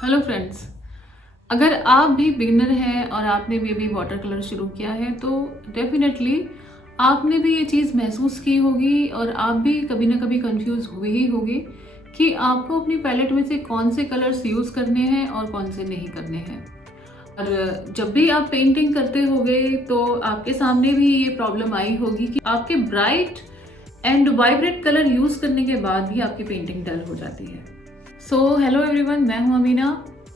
Hello friends, अगर आप भी बिगनर हैं और आपने भी वाटर कलर शुरू किया है तो डेफिनेटली आपने भी ये चीज़ महसूस की होगी और आप भी कभी ना कभी कंफ्यूज हुए ही होगे कि आपको अपनी पैलेट में से कौन से कलर्स यूज़ करने हैं और कौन से नहीं करने हैं। और जब भी आप पेंटिंग करते होगे तो आपके सामने भी ये प्रॉब्लम आई होगी कि आपके bright and vibrant colour use करने के बाद भी आपकी पेंटिंग डल हो जाती है। सो हेलो एवरीवन, मैं हूं अमीना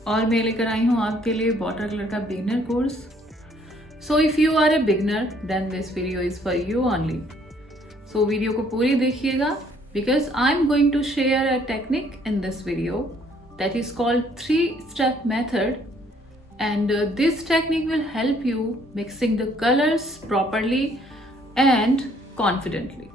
और मैं लेकर आई हूं आपके लिए वाटर कलर का beginner course. So if you are a beginner then this video is for you only. So video को पूरी देखिएगा because I am going to share a technique in this video that is called 3-step method, and this technique will help you mixing the colors properly and confidently.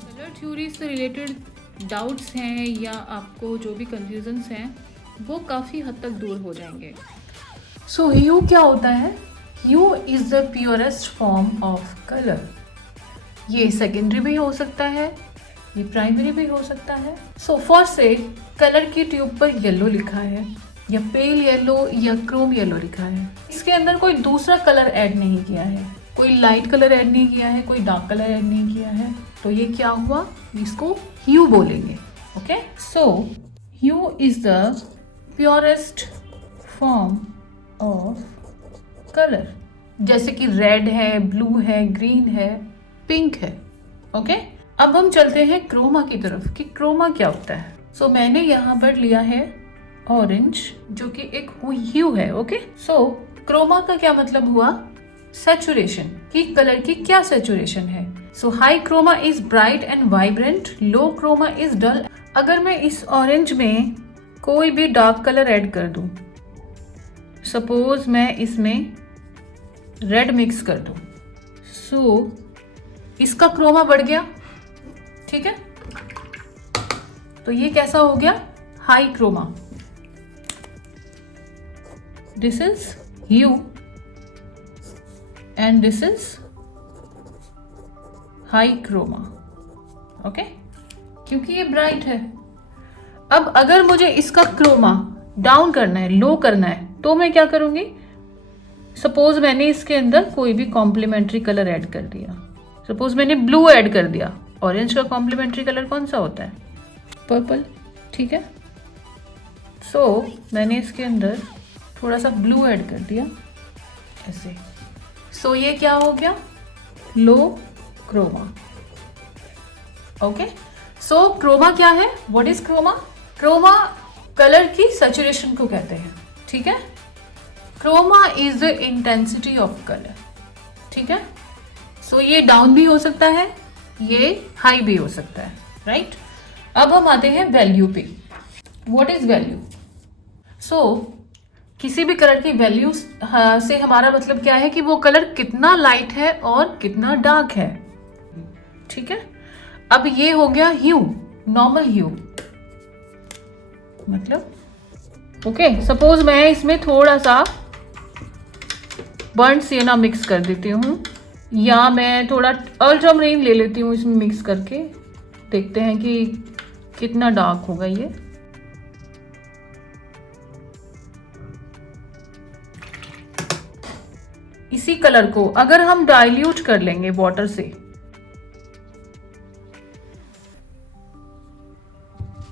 Colour theory से related doubts हैं या आपको जो भी confusions हैं वो काफ़ी हद तक दूर हो जाएंगे। सो ह्यू क्या होता है? Hue is the purest form of colour. ये सेकेंडरी भी हो सकता है, ये प्राइमरी भी हो सकता है। सो फॉर से कलर की ट्यूब पर येलो लिखा है या पेल येलो या क्रोम येलो लिखा है, इसके अंदर कोई दूसरा कलर ऐड नहीं किया है, कोई लाइट कलर ऐड नहीं किया है, कोई डार्क कलर ऐड नहीं किया है, तो ये क्या हुआ? इसको ह्यू बोलेंगे। Okay, so hue is the purest form of colour. जैसे कि रेड है, ब्लू है, ग्रीन है, पिंक है। ओके, अब हम चलते हैं क्रोमा की तरफ कि क्रोमा क्या होता है। सो मैंने यहाँ पर लिया है ऑरेंज जो कि एक ह्यू है। ओके, सो क्रोमा का क्या मतलब हुआ? सैचुरेशन की कलर की क्या सैचुरेशन है। So high chroma is bright and vibrant, low chroma is dull. अगर मैं इस ऑरेंज में कोई भी डार्क कलर ऐड कर दूं, सपोज मैं इसमें रेड मिक्स कर दूं, सो इसका क्रोमा बढ़ गया। ठीक है, तो ये कैसा हो गया? High chroma. This is hue and this is high chroma. Okay, क्योंकि ये ब्राइट है। अब अगर मुझे इसका क्रोमा डाउन करना है, लो करना है, तो मैं क्या करूंगी? सपोज मैंने इसके अंदर कोई भी कॉम्प्लीमेंट्री कलर ऐड कर दिया। सपोज मैंने ब्लू ऐड कर दिया। ऑरेंज का कॉम्प्लीमेंट्री कलर कौन सा होता है? पर्पल। ठीक है, सो मैंने इसके अंदर थोड़ा सा ब्लू ऐड कर दिया ऐसे। सो ये क्या हो गया? Low chroma. Okay, so chroma क्या है? What is chroma? Chroma colour की सैचुरेशन को कहते हैं। ठीक है, chroma is the intensity of colour. ठीक है, सो ये डाउन भी हो सकता है, ये हाई भी हो सकता है, राइट? अब हम आते हैं वैल्यू पे। What is value? सो किसी भी कलर की वैल्यू से हमारा मतलब क्या है कि वो कलर कितना लाइट है और कितना डार्क है। ठीक है, अब ये हो गया ह्यू, नॉर्मल ह्यू मतलब। ओके, सपोज मैं इसमें थोड़ा सा बर्न्ट सिएना मिक्स कर देती हूँ या मैं थोड़ा अल्ट्रामरीन ले लेती हूँ इसमें मिक्स करके। देखते हैं कि कितना डार्क होगा ये। इसी कलर को अगर हम डाइल्यूट कर लेंगे वाटर से,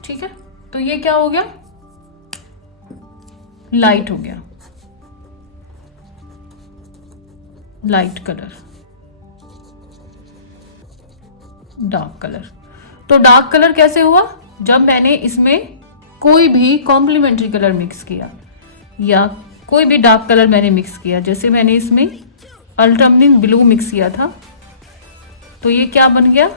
ठीक है, तो ये क्या हो गया? लाइट हो गया, लाइट कलर, डार्क कलर। तो डार्क कलर कैसे हुआ? जब मैंने इसमें कोई भी कॉम्प्लीमेंट्री कलर मिक्स किया या कोई भी डार्क कलर मैंने मिक्स किया। जैसे मैंने इसमें अल्ट्रामरीन ब्लू मिक्स किया था, तो ये क्या बन गया?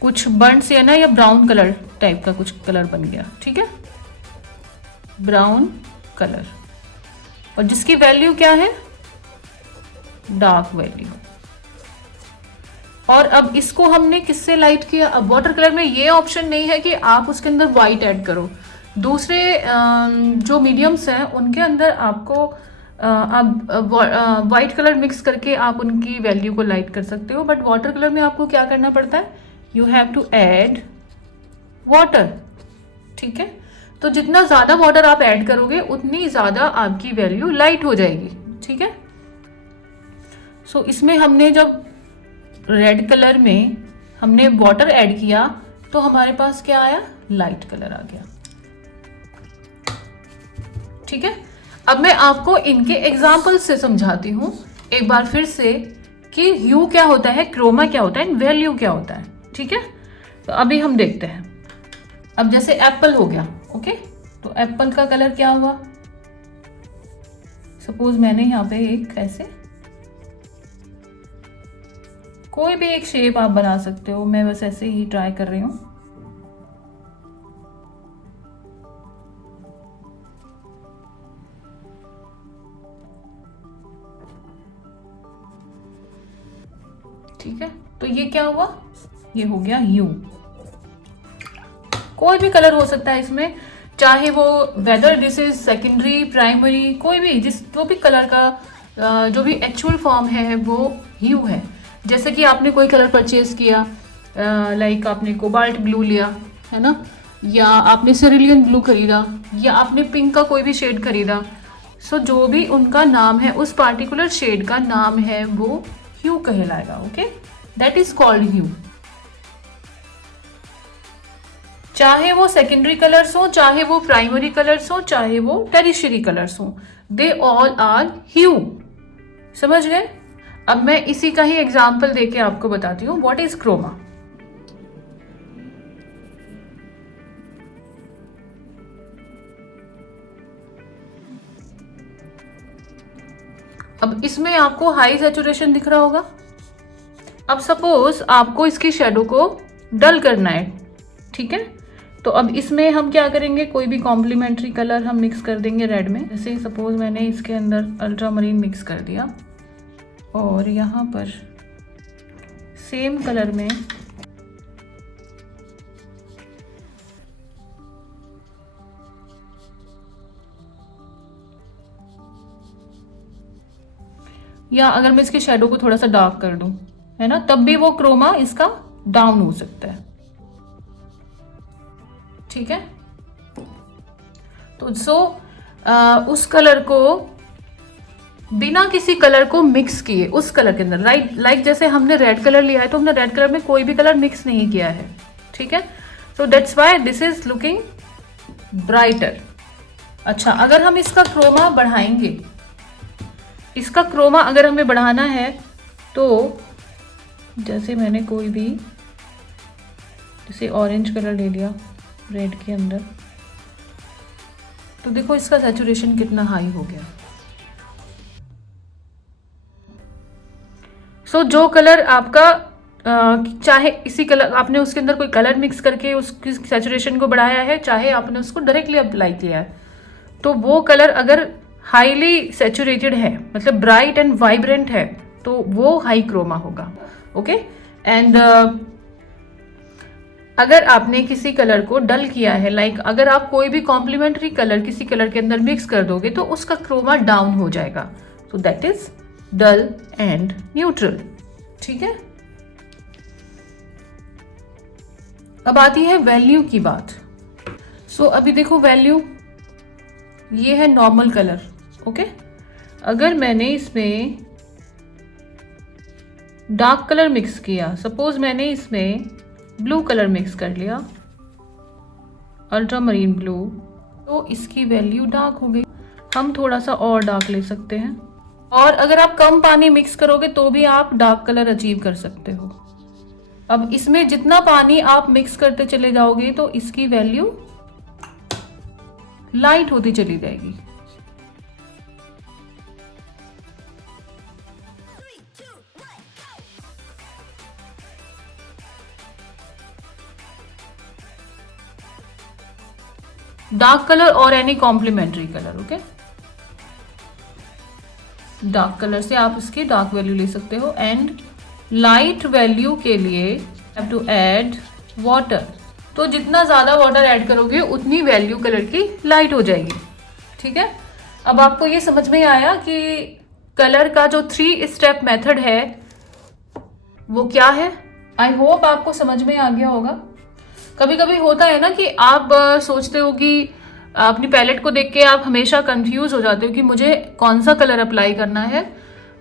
कुछ बर्न्ट सिएना या ब्राउन कलर टाइप का कुछ कलर बन गया। ठीक है, ब्राउन कलर, और जिसकी वैल्यू क्या है? Dark value. और अब इसको हमने किससे लाइट किया? अब वाटर कलर में ये ऑप्शन नहीं है कि आप उसके अंदर वाइट ऐड करो। दूसरे जो मीडियम्स हैं उनके अंदर आपको आप वाइट कलर मिक्स करके आप उनकी वैल्यू को लाइट कर सकते हो, बट वाटर कलर में आपको क्या करना पड़ता है? You have to add water. ठीक है, तो जितना ज़्यादा वाटर आप ऐड करोगे उतनी ज़्यादा आपकी वैल्यू लाइट हो जाएगी। ठीक है, सो इसमें हमने जब रेड कलर में हमने वाटर ऐड किया तो हमारे पास क्या आया, लाइट कलर आ गया। ठीक है, अब मैं आपको इनके एग्जाम्पल से समझाती हूँ एक बार फिर से कि ह्यू क्या होता है, क्रोमा क्या होता है, वैल्यू क्या होता है। ठीक है, तो अभी हम देखते हैं। अब जैसे एप्पल हो गया, ओके, तो एप्पल का कलर क्या हुआ, सपोज मैंने यहाँ पे एक ऐसे कोई भी एक शेप आप बना सकते हो, मैं बस ऐसे ही ट्राई कर रही हूँ। ठीक है, तो ये क्या हुआ, ये हो गया ह्यू। कोई भी कलर हो सकता है इसमें, चाहे वो whether this is secondary, primary, कोई भी जो भी कलर का जो भी एक्चुअल फॉर्म है वो ह्यू है। जैसे कि आपने कोई कलर परचेज किया, लाइक आपने कोबाल्ट ब्लू लिया है ना, या आपने सिरिलियन ब्लू खरीदा, या आपने पिंक का कोई भी शेड खरीदा, सो जो भी उनका नाम है, उस पार्टिकुलर शेड का नाम है, वो ह्यू कहलाएगा। ओके, दैट इज कॉल्ड ह्यू। चाहे वो सेकेंडरी कलर्स हो, चाहे वो प्राइमरी कलर्स हो, चाहे वो टेरिशरी कलर्स हो, दे ऑल आर ह्यू। समझ गए? अब मैं इसी का ही एग्जाम्पल देके आपको बताती हूँ व्हाट इज क्रोमा। अब इसमें आपको हाई सैचुरेशन दिख रहा होगा। अब सपोज आपको इसकी शेडो को डल करना है, ठीक है, तो अब इसमें हम क्या करेंगे, कोई भी कॉम्प्लीमेंट्री कलर हम मिक्स कर देंगे रेड में। जैसे सपोज मैंने इसके अंदर अल्ट्रा मरीन मिक्स कर दिया और यहाँ पर सेम कलर में या अगर मैं इसके शेडो को थोड़ा सा डार्क कर दूं, है ना, तब भी वो क्रोमा इसका डाउन हो सकता है। ठीक है, तो उस कलर को बिना किसी कलर को मिक्स किए उस कलर के अंदर, राइट, लाइक जैसे हमने रेड कलर लिया है तो हमने रेड कलर में कोई भी कलर मिक्स नहीं किया है। ठीक है, so that's why this is looking brighter. अच्छा, अगर हम इसका क्रोमा बढ़ाएंगे, इसका क्रोमा अगर हमें बढ़ाना है तो जैसे मैंने कोई भी जैसे ऑरेंज कलर ले लिया रेड के अंदर, तो देखो इसका सैचुरेशन कितना हाई हो गया। सो जो कलर आपका चाहे इसी कलर आपने उसके अंदर कोई कलर मिक्स करके उसकी सैचुरेशन को बढ़ाया है, चाहे आपने उसको डायरेक्टली अप्लाई किया है, तो वो कलर अगर हाईली सैचुरेटेड है, मतलब ब्राइट एंड वाइब्रेंट है, तो वो हाई क्रोमा होगा। ओके, एंड अगर आपने किसी कलर को डल किया है, लाइक अगर आप कोई भी कॉम्प्लीमेंट्री कलर किसी कलर के अंदर मिक्स कर दोगे तो उसका क्रोमा डाउन हो जाएगा। So that is dull and neutral. ठीक है, अब आती है वैल्यू की बात। सो अभी देखो वैल्यू, ये है नॉर्मल कलर। ओके, अगर मैंने इसमें डार्क कलर मिक्स किया, सपोज मैंने इसमें ब्लू कलर मिक्स कर लिया, अल्ट्रा मरीन ब्लू, तो इसकी वैल्यू डार्क हो गई। हम थोड़ा सा और डार्क ले सकते हैं, और अगर आप कम पानी मिक्स करोगे तो भी आप डार्क कलर अचीव कर सकते हो। अब इसमें जितना पानी आप मिक्स करते चले जाओगे तो इसकी वैल्यू लाइट होती चली जाएगी। डार्क कलर और any complementary colour. Okay, dark colour से आप इसकी डार्क वैल्यू ले सकते हो, एंड लाइट वैल्यू के लिए हैव टू ऐड वाटर। तो जितना ज़्यादा वाटर ऐड करोगे उतनी वैल्यू कलर की लाइट हो जाएगी। ठीक है, अब आपको ये समझ में आया कि कलर का जो 3 स्टेप मेथड है वो क्या है। आई होप आपको समझ में आ गया होगा। कभी कभी होता है ना कि आप सोचते हो कि अपनी पैलेट को देख के आप हमेशा कंफ्यूज हो जाते हो कि मुझे कौन सा कलर अप्लाई करना है,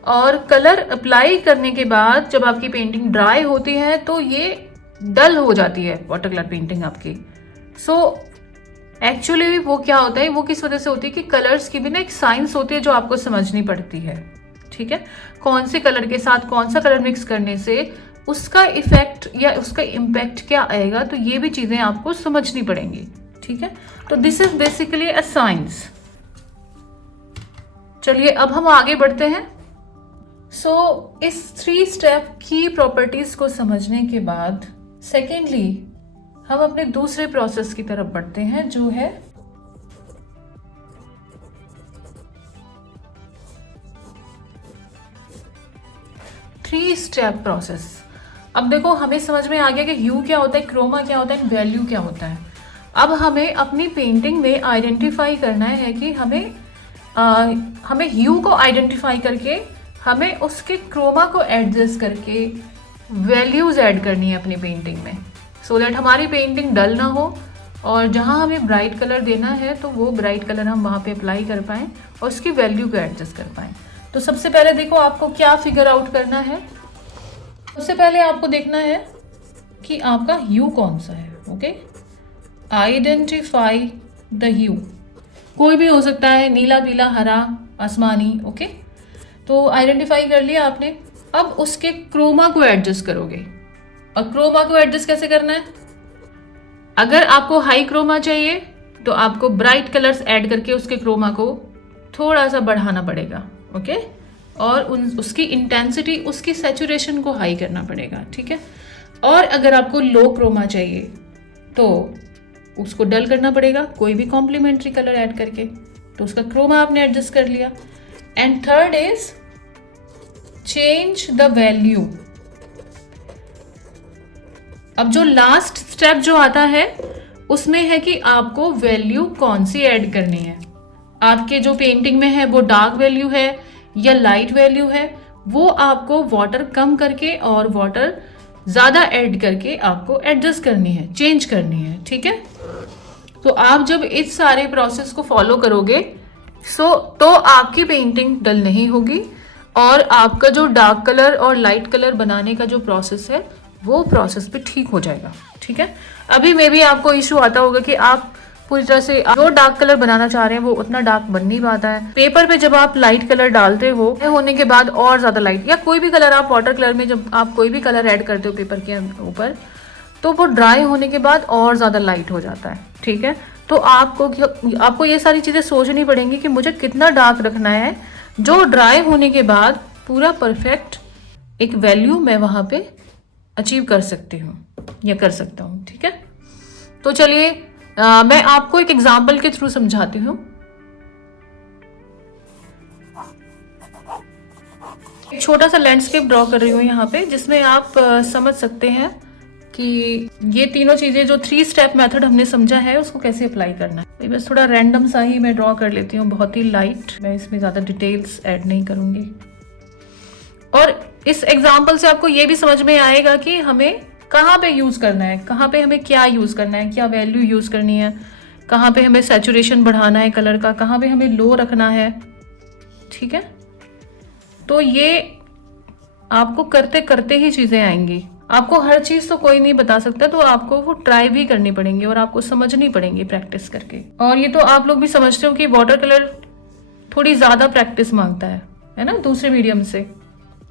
और कलर अप्लाई करने के बाद जब आपकी पेंटिंग ड्राई होती है तो ये डल हो जाती है वाटर कलर पेंटिंग आपकी। सो एक्चुअली वो क्या होता है, वो किस वजह से होती है कि कलर्स की भी ना एक साइंस होती है जो आपको समझनी पड़ती है। ठीक है, कौन से कलर के साथ कौन सा कलर मिक्स करने से उसका इफेक्ट या उसका इम्पैक्ट क्या आएगा, तो ये भी चीजें आपको समझनी पड़ेंगी। ठीक है, तो this is basically a science. चलिए अब हम आगे बढ़ते हैं। सो इस 3 स्टेप की प्रॉपर्टीज को समझने के बाद सेकेंडली हम अपने दूसरे प्रोसेस की तरफ बढ़ते हैं, जो है थ्री स्टेप प्रोसेस। अब देखो हमें समझ में आ गया कि ह्यू क्या होता है, क्रोमा क्या होता है, वैल्यू क्या होता है। अब हमें अपनी पेंटिंग में आइडेंटिफाई करना है कि हमें ह्यू को आइडेंटिफाई करके हमें उसके क्रोमा को एडजस्ट करके वैल्यूज ऐड करनी है अपनी पेंटिंग में, सो दैट हमारी पेंटिंग डल ना हो, और जहाँ हमें ब्राइट कलर देना है तो वो ब्राइट कलर हम वहाँ पे अप्लाई कर पाएँ और उसकी वैल्यू को एडजस्ट कर पाएँ। तो सबसे पहले देखो आपको क्या फिगर आउट करना है। सबसे पहले आपको देखना है कि आपका ह्यू कौन सा है। ओके, आइडेंटिफाई द ह्यू, कोई भी हो सकता है, नीला, पीला, हरा, आसमानी। ओके, तो आइडेंटिफाई कर लिया आपने। अब उसके क्रोमा को एडजस्ट करोगे, और क्रोमा को एडजस्ट कैसे करना है, अगर आपको हाई क्रोमा चाहिए तो आपको ब्राइट कलर्स ऐड करके उसके क्रोमा को थोड़ा सा बढ़ाना पड़ेगा। ओके, और उसकी इंटेंसिटी, उसकी सैचुरेशन को हाई करना पड़ेगा। ठीक है, और अगर आपको लो क्रोमा चाहिए तो उसको डल करना पड़ेगा, कोई भी कॉम्प्लीमेंट्री कलर ऐड करके, तो उसका क्रोमा आपने एडजस्ट कर लिया। And third is change the value. अब जो लास्ट स्टेप जो आता है उसमें है कि आपको वैल्यू कौन सी ऐड करनी है। आपके जो पेंटिंग में है वो डार्क वैल्यू है या लाइट वैल्यू है, वो आपको वाटर कम करके और वाटर ज़्यादा ऐड करके आपको एडजस्ट करनी है, चेंज करनी है। ठीक है, तो आप जब इस सारे प्रोसेस को फॉलो करोगे तो आपकी पेंटिंग डल नहीं होगी, और आपका जो डार्क कलर और लाइट कलर बनाने का जो प्रोसेस है वो प्रोसेस भी ठीक हो जाएगा। ठीक है, अभी मे भी आपको इशू आता होगा कि आप पूरी तरह से जो डार्क कलर बनाना चाह रहे हैं वो उतना डार्क बन नहीं पाता है। पेपर पे जब आप लाइट कलर डालते हो होने के बाद और ज्यादा लाइट, या कोई भी कलर आप वाटर कलर में जब आप कोई भी कलर ऐड करते हो पेपर के ऊपर, तो वो ड्राई होने के बाद और ज्यादा लाइट हो जाता है। ठीक है, तो आपको ये सारी चीजें सोचनी पड़ेंगी कि मुझे कितना डार्क रखना है, जो ड्राई होने के बाद पूरा परफेक्ट एक वैल्यू मैं वहां पे अचीव कर सकती हूँ या कर सकता हूँ। ठीक है, तो चलिए मैं आपको एक एग्जाम्पल के थ्रू समझाती हूँ। एक छोटा सा लैंडस्केप ड्रॉ कर रही हूँ यहाँ पे, जिसमें आप समझ सकते हैं कि ये तीनों चीजें जो 3 स्टेप मेथड हमने समझा है उसको कैसे अप्लाई करना है। बस थोड़ा रैंडम सा ही मैं ड्रॉ कर लेती हूँ, बहुत ही लाइट, मैं इसमें ज्यादा डिटेल्स ऐड नहीं करूंगी। और इस एग्जाम्पल से आपको ये भी समझ में आएगा कि हमें कहाँ पे यूज करना है, कहाँ पे हमें क्या यूज करना है, क्या वैल्यू यूज करनी है, कहाँ पे हमें सैचुरेशन बढ़ाना है कलर का, कहाँ पे हमें लो रखना है। ठीक है, तो ये आपको करते करते ही चीजें आएंगी। आपको हर चीज तो कोई नहीं बता सकता, तो आपको वो ट्राई भी करनी पड़ेंगी और आपको समझनी पड़ेंगी प्रैक्टिस करके। और ये तो आप लोग भी समझते हो कि वाटर कलर थोड़ी ज्यादा प्रैक्टिस मांगता है ना, दूसरे मीडियम से,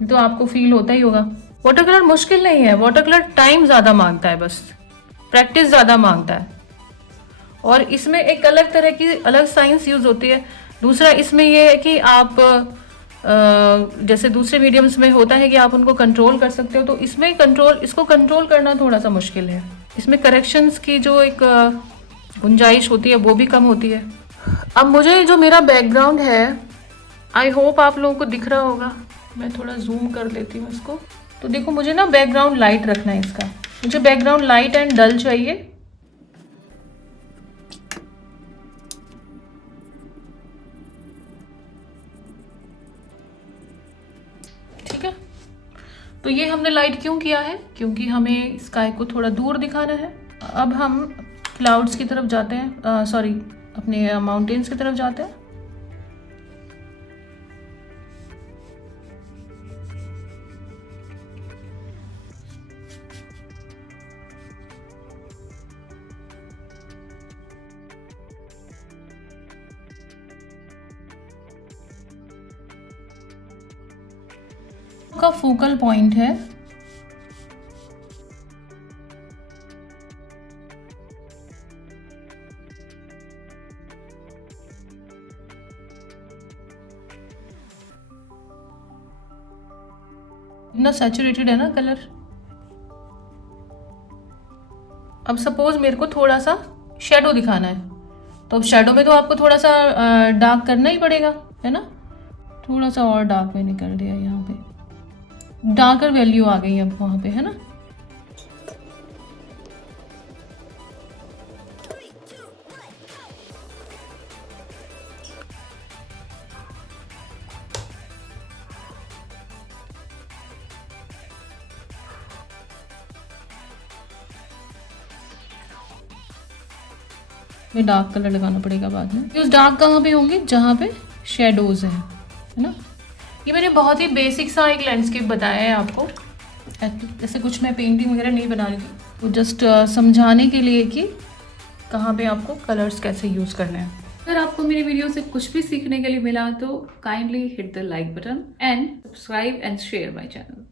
तो आपको फील होता ही होगा। वाटर कलर मुश्किल नहीं है, वाटर कलर टाइम ज्यादा मांगता है, बस प्रैक्टिस ज्यादा मांगता है। और इसमें एक अलग तरह की अलग साइंस यूज होती है। दूसरा इसमें यह है कि आप जैसे दूसरे मीडियम्स में होता है कि आप उनको कंट्रोल कर सकते हो, तो इसमें इसको कंट्रोल करना थोड़ा सा मुश्किल है। इसमें करेक्शंस की जो एक गुंजाइश होती है वो भी कम होती है। अब मुझे जो मेरा बैकग्राउंड है, आई होप आप लोगों को दिख रहा होगा, मैं थोड़ा जूम कर देती हूँ इसको। तो देखो मुझे ना बैकग्राउंड लाइट रखना है इसका, मुझे बैकग्राउंड लाइट एंड डल चाहिए। ठीक है, तो ये हमने लाइट क्यों किया है, क्योंकि हमें स्काई को थोड़ा दूर दिखाना है। अब हम क्लाउड्स की तरफ जाते हैं, सॉरी अपने माउंटेन्स की तरफ जाते हैं। का फोकल पॉइंट है इतना सैचुरेटेड है ना कलर। अब सपोज मेरे को थोड़ा सा शेडो दिखाना है, तो अब शेडो में तो आपको थोड़ा सा डार्क करना ही पड़ेगा, है ना। थोड़ा सा और डार्क मैंने कर दिया, यहाँ पे डार्कर वैल्यू आ गई अब वहाँ पे, है ना। में डार्क कलर लगाना पड़ेगा बाद में। उस डार्क कहाँ पे होंगे, जहाँ पे शेडोज हैं, है ना। ये मैंने बहुत ही बेसिक सा एक लैंडस्केप बताया है आपको, ऐसे कुछ मैं पेंटिंग वगैरह नहीं बना रही थी, तो जस्ट समझाने के लिए कि कहाँ पे आपको कलर्स कैसे यूज़ करने हैं। अगर आपको मेरी वीडियो से कुछ भी सीखने के लिए मिला तो kindly hit the like button and subscribe and share my channel.